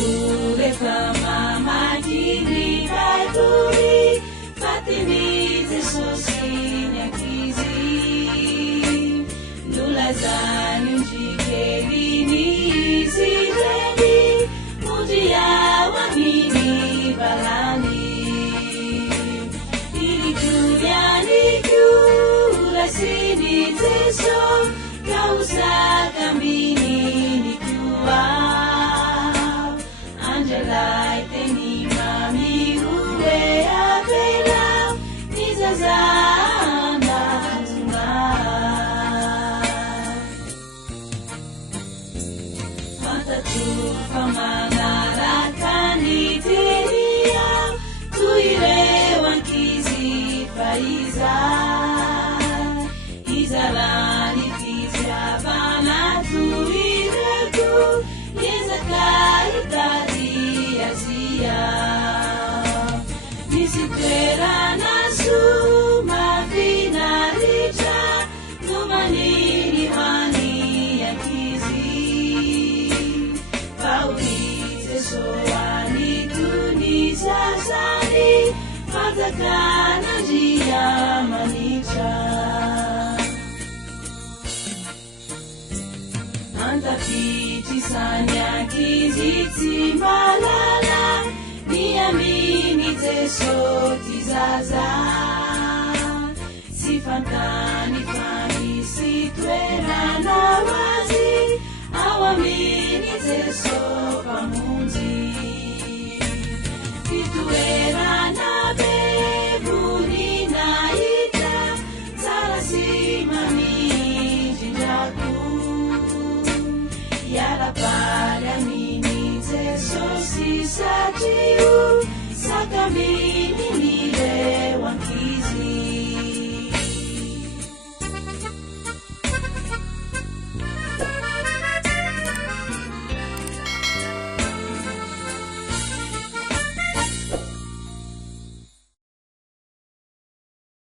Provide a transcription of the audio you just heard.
Rehefa makiny Baiboly fatiny Jesosy ny ankizy nolazany ondrikeliny izy ireny mody ao aminy valany irikolianiko rasiny Jesosy ka hosaka aminy ny koa Angelai teni mami uwe apela nizazana tuna matatu pamangarakani teria tuire wankizi faiza izarani tizabana tuireku yezakaitari nisiterana suma finalicha numanini mani yankizi paulize soani tunisasani matakana jia manicha antapiti sanyankizi timbalala niamini Jesosy zaza sifantany famisy toerana wazy ao aminy Jesosy pamonjy fitoerana bebony nahita tsara sy mamindrindrako iarapaly aminy Jesosy satrio sakaminy